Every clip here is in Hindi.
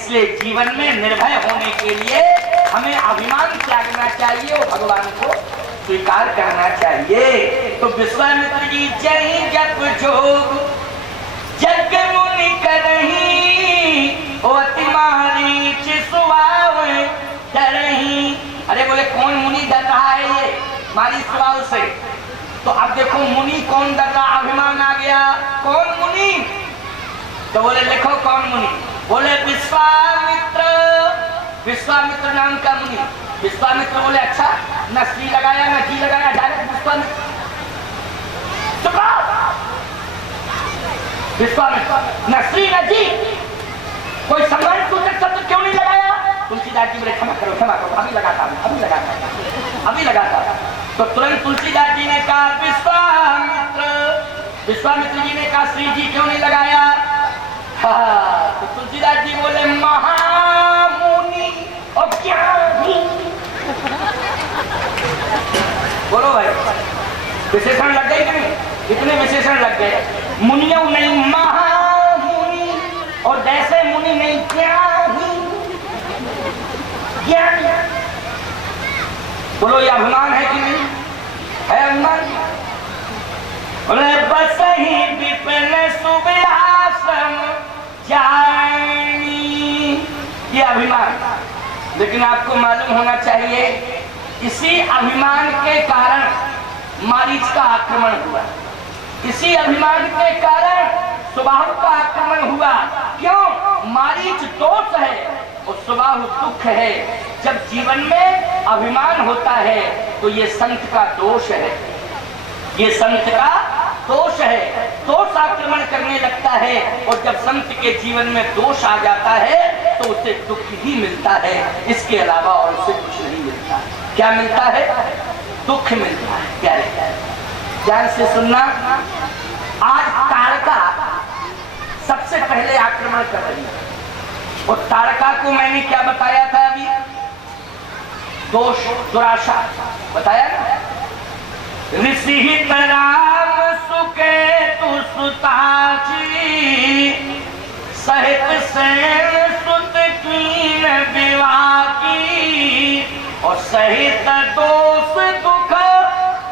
इसलिए जीवन में निर्भय होने के लिए हमें अभिमान त्यागना चाहिए और भगवान को स्वीकार करना चाहिए। तो विश्वामित्र जी जय जप जोग जग मुनि करही अति मारीच सुभाव डरही। अरे बोले कौन मुनि डर रहा है ये मारी स्वभाव से? तो अब देखो मुनि कौन डर रहा, अभिमान आ गया। कौन मुनि? तो बोले लिखो कौन मुनि? बोले विश्वामित्र, विश्वामित्र नाम का मुनि। विश्वामित्र बोले अच्छा, न श्री लगाया न जी लगाया, डायरेक्ट विश्वामित्र। विश्वामित्र न श्री न जी, कोई सम्मान सूचक शब्द क्यों नहीं लगाया? तुलसीदास जी बोले क्षमा करो क्षमा करो, अभी लगाता हूं अभी लगाता हूं अभी लगाता हूं। तो तुरंत तुलसीदास जी ने कहा विश्वामित्र, विश्वामित्र जी ने कहा श्री जी क्यों नहीं लगाया? तो तुलसीदास जी बोले महामुनि और ज्ञानी। बोलो भाई, विशेषण लग गए कि नहीं? कितने विशेषण लग गए? मुनियों नहीं महामुनि, और जैसे मुनि नहीं ज्ञानी। ज्ञानी बोलो, ये अभिमान है कि नहीं? है अभिमान। बोले बस ही विपिन सुव्यासम जानी, ये अभिमान। लेकिन आपको मालूम होना चाहिए इसी अभिमान के कारण मारीच का आक्रमण हुआ, इसी अभिमान के कारण स्वभाव का आक्रमण हुआ। क्यों? मारीच दोष है और स्वभाव दुख है। जब जीवन में अभिमान होता है तो ये संत का दोष है, ये संत का दोष है। दोष आक्रमण करने लगता है और जब संत के जीवन में दोष आ जाता है तो उसे दुख ही मिलता है, इसके अलावा और उसे कुछ नहीं मिलता। क्या मिलता है? दुख मिलता है। प्यारे ध्यान से सुनना, आज तारका सबसे पहले आक्रमण कर रही है और तारका को मैंने क्या बताया था अभी? दोष दुराशा बताया ना। ऋषि राम सुकेतु सुताची सहित सेन सुत कीन विवाह की और सहित दोष दुख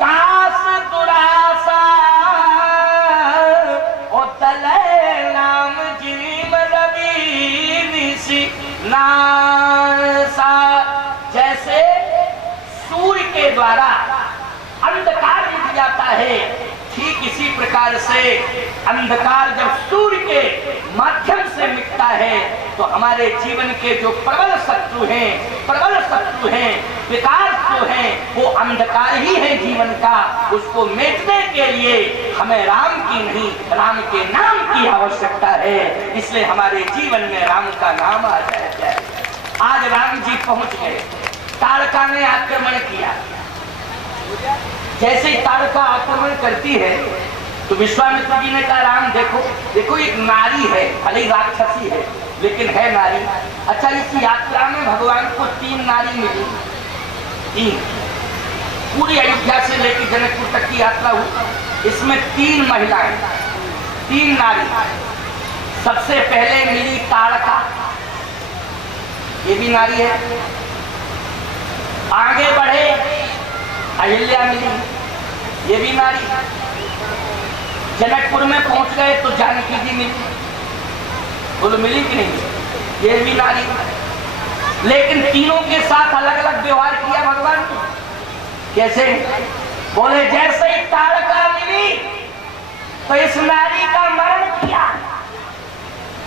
तास दुराशा और तलय नाम जीव रवि ऋषि नासा। जैसे सूर्य के द्वारा अंधकार मिट जाता है, ठीक इसी प्रकार से अंधकार जब सूर्य के माध्यम से मिटता है तो हमारे जीवन के जो प्रबल शत्रु हैं, विकार जो हैं, वो अंधकार ही है जीवन का। उसको मिटने के लिए हमें राम की नहीं, राम के नाम की आवश्यकता है। इसलिए हमारे जीवन में राम का नाम आ जाए। आज राम जी पहुंच गए, तारका ने आक्रमण किया। जैसे तारका आक्रमण करती है तो विश्वामित्र जी ने कहा राम देखो देखो, एक नारी है, भले ही राक्षसी है लेकिन है नारी। अच्छा, इस यात्रा में भगवान को 3 नारी मिली, 3। पूरी अयोध्या से लेकर जनकपुर तक की यात्रा हुई, इसमें 3 महिलाएं, 3 नारी। सबसे पहले मिली तारका, ये भी नारी है। आगे बढ़े अहिल्या मिली, ये भी नारी। जनकपुर में पहुंच गए तो जानकी जी मिली, बोलो मिली कि नहीं? ये भी नारी। लेकिन तीनों के साथ अलग अलग व्यवहार किया भगवान ने। कैसे? बोले जैसे ही तारका मिली तो इस नारी का मरण किया,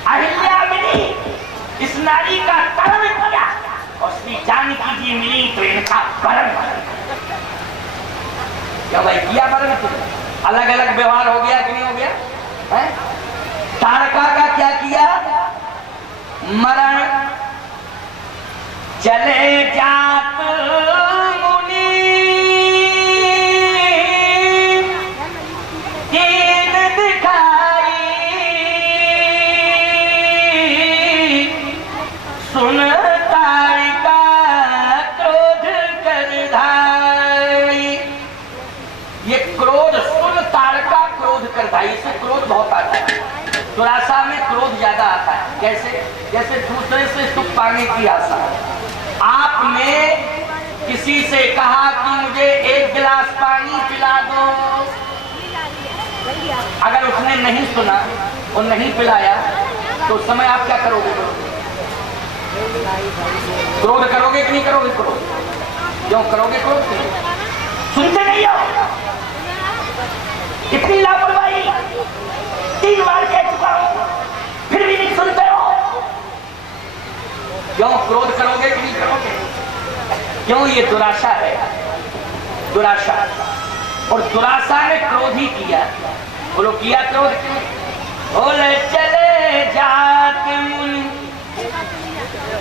अहिल्या मिली इस नारी का तरण किया, और श्री जानकी जी मिली तो इनका वरण। क्या भाई किया वरण? अलग अलग व्यवहार हो गया कि नहीं हो गया है? तारका का क्या किया? मरण। चले जात मुनि दीन दिखाई, सुन तारिका क्रोध कर धाई। ये क्रोध सुन तारका क्रोध कर धाई, इससे क्रोध बहुत आता है, दुराशा में क्रोध ज्यादा आता है। कैसे? जैसे दूसरे से सुख पाने की आशा। आपने किसी से कहा कि मुझे एक गिलास पानी पिला दो, अगर उसने नहीं सुना और नहीं पिलाया तो उस समय आप क्या करोगे? क्रोध करोगे कि नहीं करोगे? क्रोध क्यों करोगे? क्रोध सुनते नहीं हो, इतनी लापरवाही 3 बार कह चुका हूं, फिर भी नहीं सुनते हो। क्यों क्रोध करोगे कि नहीं करोगे? क्यों? ये दुराशा है, दुराशा। और दुराशा ने क्रोध ही किया। बोलो किया क्रोध क्यों? बोले चले जाते मुनि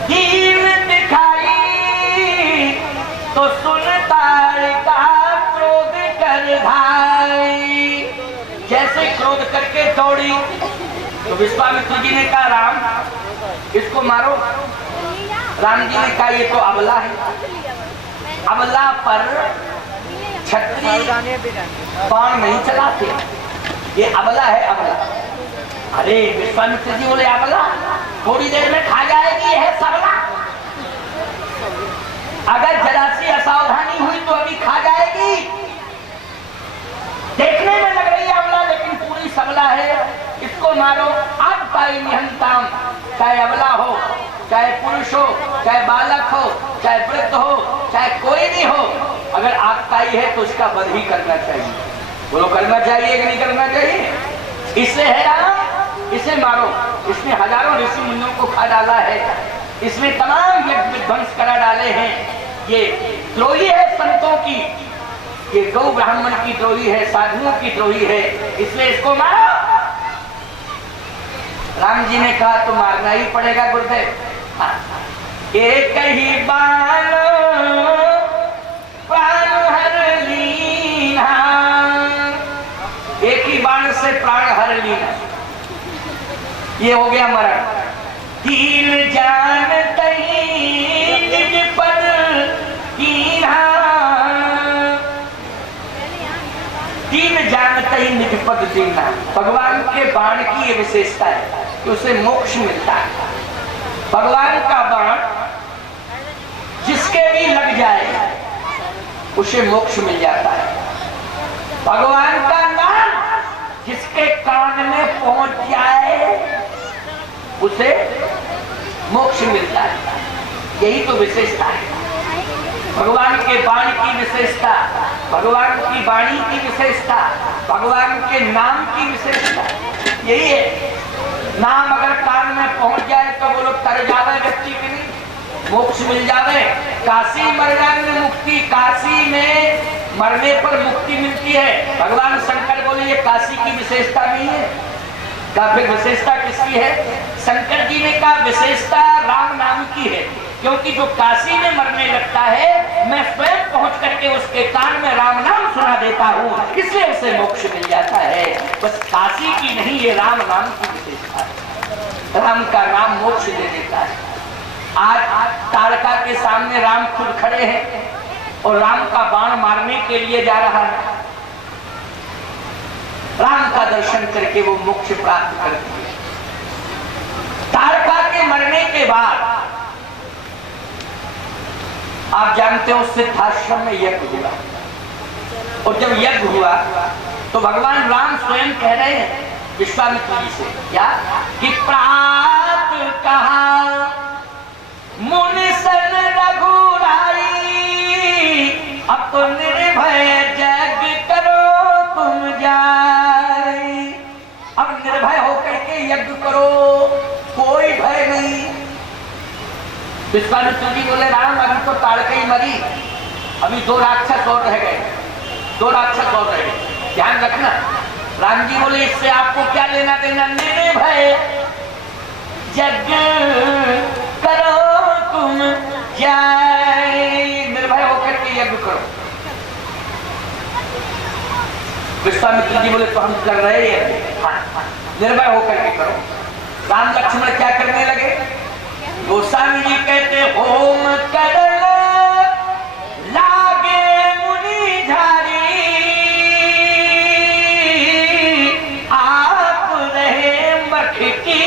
हीन दिखाई, तो सुनता का क्रोध कर धाई। जैसे क्रोध करके दौड़ी तो विश्वामित्र जी ने कहा राम इसको मारो। राम जी ने कहा ये तो अबला है, अबला पर क्षत्रिय बाण नहीं चलाते, ये अबला है, अबला। अरे विश्वामित्र जी बोले अबला थोड़ी देर में खा जाएगी, है सबला। अगर जरा सी असावधानी हुई तो अभी खा जाएगी। देखने में लग रही है अबला लेकिन पूरी सबला है, इसको मारो। अब पाई निहंताम, चाहे अबला हो, चाहे पुरुष हो, चाहे बालक हो, चाहे वृद्ध हो, चाहे कोई भी हो, अगर आपकाई है तो उसका वध ही करना चाहिए। बोलो करना चाहिए कि नहीं करना चाहिए? इससे है राम, इसे मारो। इसने हजारों ऋषि मुनियों को खा डाला है, इसने तमाम यज्ञ विध्वंस करा डाले हैं। ये द्रोही है संतों की, ये गौ ब्राह्मण की द्रोही है, साधुओं की द्रोही है, इसलिए इसको मारो। राम जी ने कहा तो मारना ही पड़ेगा गुरुदेव। हाँ। एक ही बाण प्राण हर लीना, एक ही बाण से प्राण हर लीना, ये हो गया मरण। तीन जानते निज पद कीन्हा, तीन जानते ही निज पद दीन्हा। भगवान के बाण की ये विशेषता है कि उसे मोक्ष मिलता है। भगवान का बाण जिसके भी लग जाए उसे मोक्ष मिल जाता है। भगवान का नाम जिसके कान में पहुंच जाए उसे मोक्ष मिलता है। यही तो विशेषता है भगवान के बाण की विशेषता, भगवान की वाणी की विशेषता, भगवान के नाम की विशेषता यही है। नाम अगर कान में पहुंच जाए तो वो लोग तर जावे व्यक्ति के लिए, मोक्ष मिल जावे। काशी मरने मुक्ति, काशी में मरने पर मुक्ति मिलती है। भगवान शंकर बोले ये काशी की विशेषता नहीं है। का फिर विशेषता किसकी है? शंकर जी ने कहा विशेषता राम नाम की है, क्योंकि जो काशी में मरने लगता है मैं स्वयं पहुंच करके उसके कान में राम नाम सुना देता हूँ, इसलिए उसे मोक्ष मिल जाता है। बस काशी की नहीं, ये राम नाम की विशेषता है। राम का नाम मोक्ष दे देता है। आज तारका के सामने राम खुद खड़े हैं और राम का बाण मारने के लिए जा रहा है। राम का दर्शन करके वो मोक्ष प्राप्त करती है। तारका के मरने के बाद आप जानते हो सिद्धाश्रम में यज्ञ हुआ, और जब यज्ञ हुआ तो भगवान राम स्वयं कह रहे हैं विश्वामित्र जी से क्या कि प्रात कहा मुनि सन रघुराई, अब तो निर्भय जग करो तुम जाई। अब निर्भय होकर के यज्ञ करो, कोई भय नहीं। विश्वामित्र जी बोले राम अभी तो ताड़का ही मरी, अभी 2 राक्षस और रह गए, 2 राक्षस और रह गए, ध्यान रखना। राम जी बोले इससे आपको क्या लेना देना? निर्भय जग करो तुम जाए, निर्भय होकर के यज्ञ करो। विश्वामित्र जी बोले तो हम कर रहे हैं, हाँ, निर्भय होकर के करो। राम लक्ष्मण क्या करने लगे? गोस्वामी जी कहते होम करल लागे मुनि झारी, आप रहे मठ की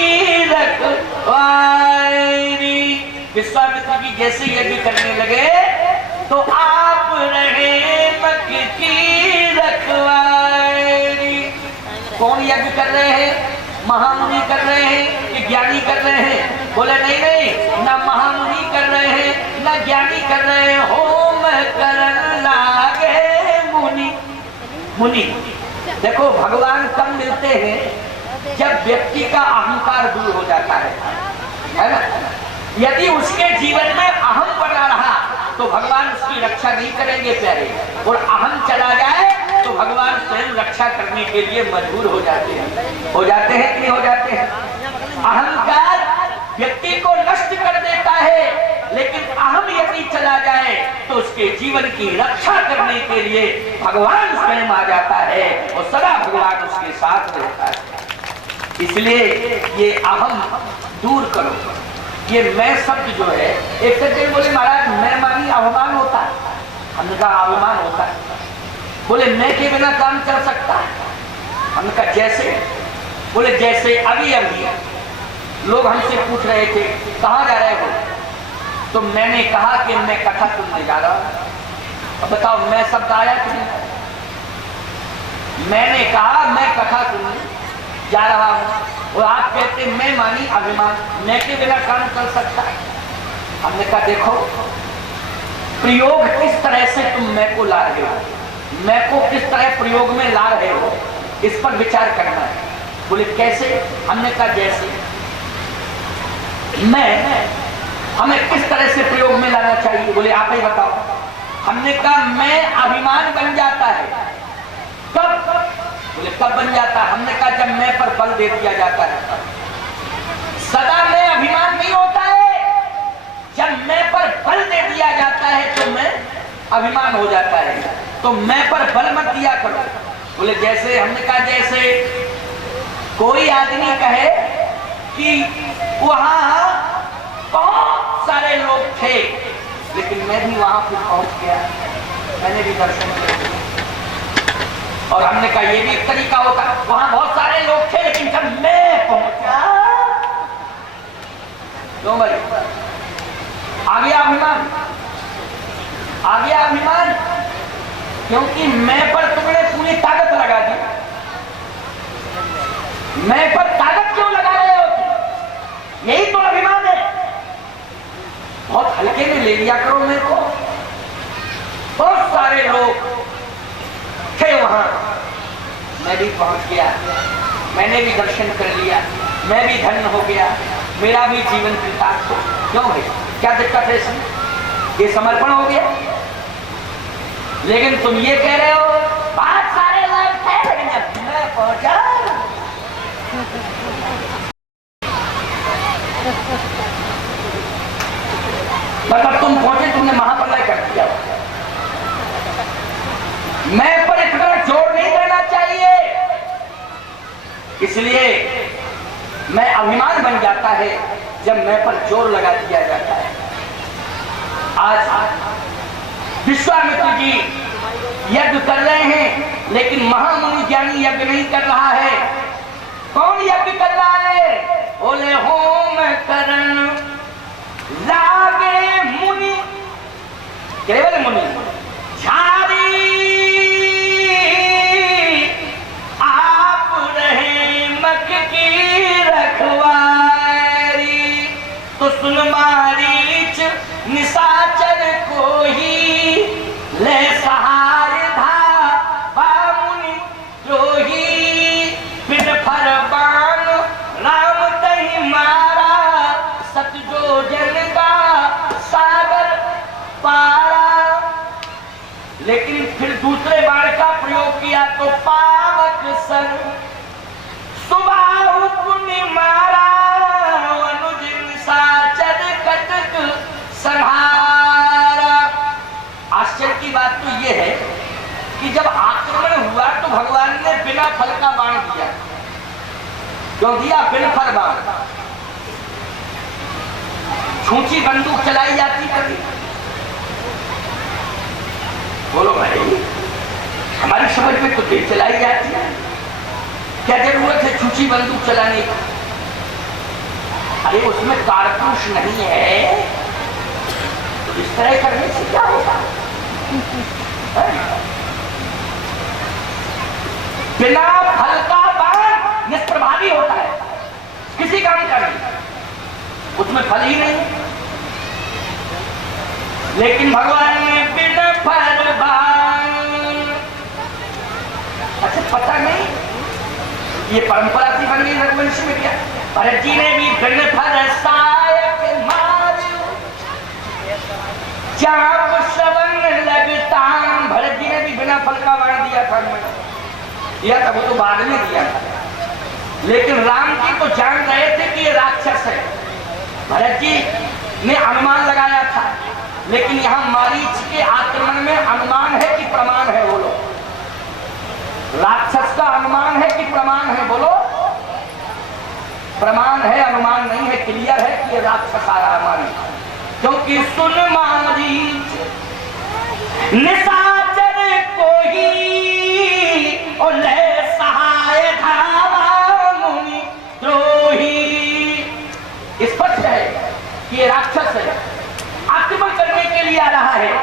रखवारी। विश्वामित्र जी जैसे यज्ञ करने लगे तो आप रहे मक की रखवारी। कौन यज्ञ कर रहे हैं? महामुनि कर रहे हैं कि ज्ञानी कर रहे हैं? बोले नहीं नहीं, ना महामुनि कर रहे हैं ना ज्ञानी कर रहे हैं, होम करन लागे मुनि। मुनि देखो, भगवान कब मिलते हैं? जब व्यक्ति का अहंकार दूर हो जाता है ना। यदि उसके जीवन में अहम बना रहा तो भगवान उसकी रक्षा नहीं करेंगे प्यारे, और अहम चला जाए तो भगवान स्वयं रक्षा करने के लिए मजबूर हो जाते हैं। हो जाते हैं कि नहीं हो जाते हैं? अहंकार व्यक्ति को नष्ट कर देता है, लेकिन अहम यदि चला जाए तो उसके जीवन की रक्षा करने के लिए भगवान स्वयं आ जाता है और सदा भगवान उसके साथ रहता है। इसलिए ये अहम दूर करो। ये मैं शब्द जो है, एक सज्जन बोले महाराज मैं मानी अभिमान होता है। हमने कहा अभिमान होता है? बोले मैं के बिना काम चल सकता है? हमने कहा जैसे? बोले जैसे अभी अभी लोग हमसे पूछ रहे थे कहाँ जा रहे हो, तो मैंने कहा कि मैं कथा सुनने जा रहा हूं। अब बताओ मैं शब्द आया कि नहीं? मैंने कहा मैं कथा सुनने जा रहा हूं और आप कहते मैं मानी अभिमान, मैं के बिना काम चल सकता है? हमने कहा देखो प्रयोग किस तरह से तुम मैं को ला रहे हो, मैं को किस तरह प्रयोग में ला रहे हो, इस पर विचार करना है। बोले कैसे? हमने कहा जैसे मैं हमें किस तरह से प्रयोग में लाना चाहिए? बोले आप ही बताओ। हमने कहा मैं अभिमान बन जाता है। कब? बोले कब बन जाता है? हमने कहा जब मैं पर बल दे दिया जाता है। सदा मैं अभिमान नहीं होता है, जब मैं पर बल दे दिया जाता है तो मैं अभिमान हो जाता है। तो मैं पर बल मत दिया करो। बोले जैसे? हमने कहा जैसे कोई आदमी कहे कि वहां बहुत सारे लोग थे लेकिन मैं भी वहां फिर पहुंच गया, मैंने भी दर्शन किया। और हमने कहा ये भी एक तरीका होता, वहां बहुत सारे लोग थे लेकिन जब मैं पहुंचा, क्यों भाई? आ गया अभिमान, आ गया अभिमान, क्योंकि मैं पर तुमने पूरी ताकत लगा दी। मैं पर ताकत क्यों लगा रहे हो? यही तो अभिमान है। बहुत हल्के में ले लिया करो मेरे को। बहुत सारे लोग थे वहां, मैं भी पहुंच गया, मैंने भी दर्शन कर लिया, मैं भी धन्य हो गया, मेरा भी जीवन कृतार्थ हो। क्यों भाई, क्या दिक्कत है इसमें? ये समर्पण हो गया। लेकिन तुम ये कह रहे हो बहुत सारे लोग थे लेकिन जब मैं पहुंचा, मतलब तुम पहुंचे, तुमने महाप्रलय कर दिया। मैं पर इतना जोर नहीं देना चाहिए, इसलिए मैं अभिमान बन जाता है जब मैं पर जोर लगा दिया जाता है। आज विश्वामित्र जी यज्ञ कर रहे हैं लेकिन महामुनि ज्ञानी यज्ञ नहीं कर रहा है। कौन यज्ञ कर रहा है? बोले होम करन लागे मुनि, केवल मुनि। झारी आप रहे मक की रखवारी, तो सुन मारीच निशाचर को ही ले सहाय धा बामुनि द्रोही, पिट फर बाण राम तही मारा, सतजो जन का सागर पारा। लेकिन फिर दूसरे बाण का प्रयोग किया तो पावक सर सुबाहु पुनि मारा, अनुज निशाचर कटक संहारा। आश्चर्य की बात तो यह है कि जब आक्रमण हुआ तो भगवान ने बिना फल का बाण दिया। क्यों दिया? बिन फल बाण। छूची बंदूक चलाई जाती कभी? बोलो भाई, हमारी समझ में तो तेज चलाई जाती है, क्या जरूरत है छूची बंदूक चलाने की? अरे उसमें कारतूस नहीं है, इस तरह करने से क्या होगा? बिना फल का बाण निष्प्रभावी होता है, किसी काम का नहीं, उसमें फल ही नहीं। लेकिन भगवान ने बिना फल बाण, अच्छा पता नहीं ये परंपरा सी बन गई रघुवंश में क्या? भरत जी ने भी बिन फल सायक मार्यो, चाप श्रवण लगता। भरत जी ने भी बिना फल का बाण दिया था, दिया था, वो तो बाद में दिया था। लेकिन राम जी तो जान रहे थे कि ये राक्षस है। भरत जी ने अनुमान लगाया था, लेकिन यहाँ मारीच के आक्रमण में अनुमान है कि प्रमाण है? बोलो, राक्षस का अनुमान है कि प्रमाण है? बोलो, प्रमाण है, अनुमान नहीं है। क्लियर है कि ये राक्षस आ रहा हमारी, क्योंकि सुन मारीच निशाचर को ही और ले सहाय धावा मुनि द्रोही। स्पष्ट है कि ये राक्षस है, आक्रमण करने के लिए आ रहा है।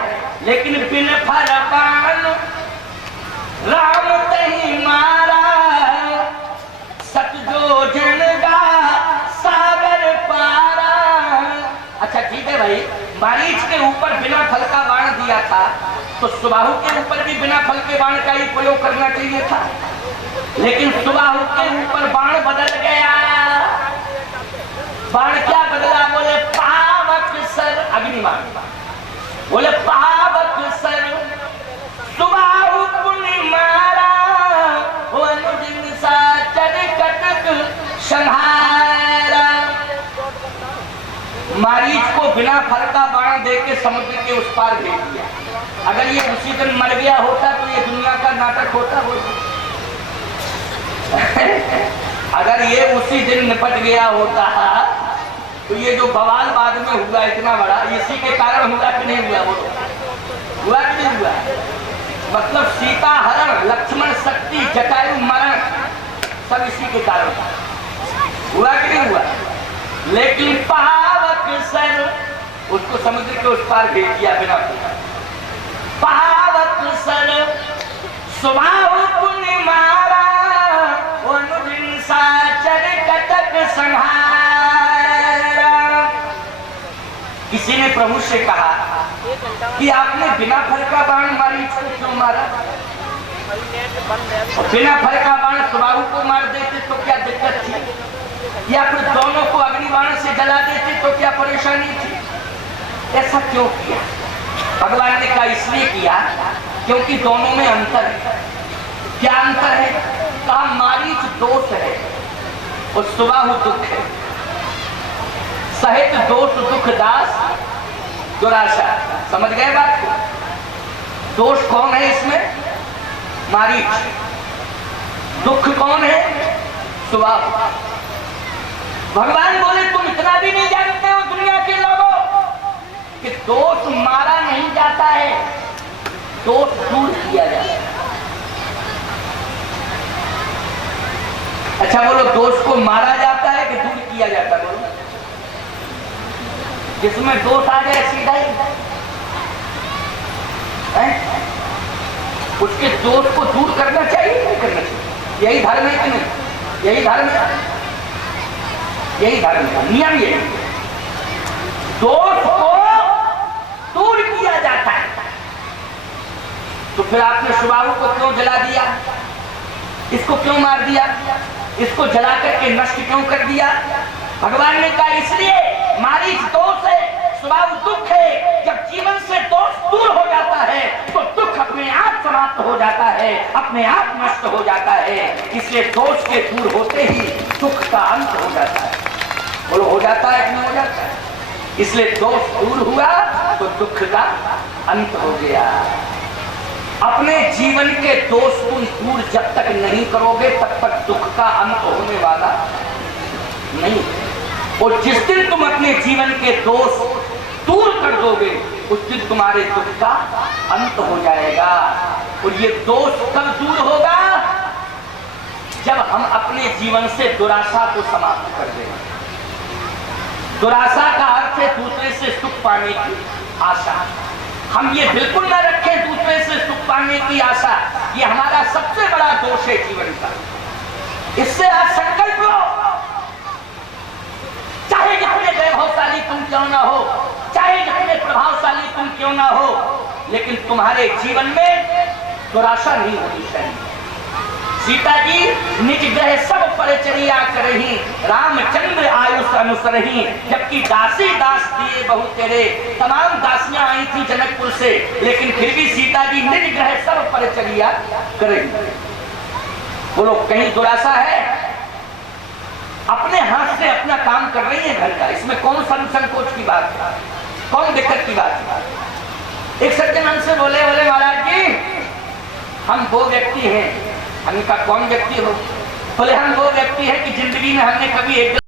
लेकिन बिन फल बाण राम तही मारा, सत जो जनगा सागर पारा। अच्छा ठीक है भाई, मारीच के ऊपर बिना फल का बाण दिया था, तो सुबाहु के ऊपर भी बिना फल के बाण का ही प्रयोग करना चाहिए था। लेकिन सुबाहु के ऊपर बाण बदल गया। बाण क्या बदला? बोले पावक सर, अग्निबाण। बोले पावक सर सुबाहु पुनि मारा, अनुदिन साचर कटक संहारा। मारीच को बिना फल का बाण देके समुद्र के उस पार भेज दिया। अगर ये उसी दिन मर गया होता तो ये दुनिया का नाटक होता। अगर ये उसी दिन निपट गया होता तो ये जो बवाल बाद में हुआ इतना बड़ा, इसी के कारण हुआ कि नहीं हुआ? बोलो, हुआ कि नहीं हुआ? मतलब सीता हरण, लक्ष्मण शक्ति, जटायु मरण, सब इसी के कारण हुआ कि नहीं हुआ? लेकिन पावक सर, उसको समुद्र के उस पार भेज दिया बिना फल। पावक सर सुबाहु पुनि मारा, अनुदिन साचर कटक संहारा। किसी ने प्रभु से कहा कि आपने बिना फल का बाण मारीच को क्यों मारा? बिना फल का बाण सुबाहु को मार देते तो क्या दिक्कत थी? या फिर दोनों को अग्निबाण से जला देते तो क्या परेशानी थी? ऐसा क्यों किया? भगवान ने कहा इसलिए किया क्योंकि दोनों में अंतर है। क्या अंतर है? कहा मारीच दोष है और सुबाहु दुख है। सहित दोष दुख दास दुराशा। समझ गए बात को? दोष कौन है इसमें? मारीच। दुख कौन है? सुबाहु। भगवान बोले तुम इतना भी नहीं जानते हो दुनिया के लोगों कि दोष मारा नहीं जाता है, दोष दूर किया जाता है। अच्छा बोलो, दोष को मारा जाता है कि दूर किया जाता है? बोलो, जिसमें दोष आ जाए सीधा ही उसके दोष को दूर करना चाहिए, नहीं करना चाहिए? यही धर्म है कि नहीं? यही धर्म है, यही धर्म का नियम। यही दोष को दूर किया जाता है। तो फिर आपने सुबाहु को क्यों जला दिया? इसको क्यों मार दिया? इसको जला करके नष्ट क्यों कर दिया? भगवान ने कहा इसलिए मारीच दोष है, सुबाहु दुख है। जब जीवन से दोष दूर हो जाता है तो दुख अपने आप समाप्त हो जाता है, अपने आप नष्ट हो जाता है। इसलिए दोष के दूर होते ही सुख का अंत हो जाता है। बोलो, हो जाता है कि नहीं हो जाता है? इसलिए दोष दूर हुआ तो दुख का अंत हो गया। अपने जीवन के दोष को दूर जब तक नहीं करोगे तब तक दुख का अंत होने वाला नहीं। और जिस दिन तुम अपने जीवन के दोष दूर कर दोगे उस दिन तुम्हारे दुख का अंत हो जाएगा। और ये दोष कब दूर होगा? जब हम अपने जीवन से दुराशा को समाप्त कर देंगे। दुराशा का अर्थ है दूसरे से सुख पाने की, आशा। हम ये बिल्कुल ना रखें दूसरे से सुख पाने की आशा, ये हमारा सबसे बड़ा दोष है जीवन का। इससे आज संकल्प लो, चाहे जितने वैभवशाली तुम क्यों ना हो, चाहे जितने प्रभावशाली तुम क्यों ना हो, लेकिन तुम्हारे जीवन में दुराशा नहीं होनी चाहिए। सीता जी निज ग्रह सब परिचर्या करही, रामचंद्र आयुष अनुसरही, जबकि दासी दास दिए बहु तेरे। तमाम दासियां आई थी जनकपुर से, लेकिन फिर भी सीता जी निज ग्रह सब परिचर्या करेगी। बोलो कहीं दुराशा है? अपने हाथ से अपना काम कर रही है घर का, इसमें कौन संकोच की बात है, कौन दिक्कत की बात है? एक सज्जन हमसे बोले महाराज जी हम वो व्यक्ति हैं। हमने कहा कौन व्यक्ति हो? बोले हम वो व्यक्ति है कि जिंदगी में हमने कभी एक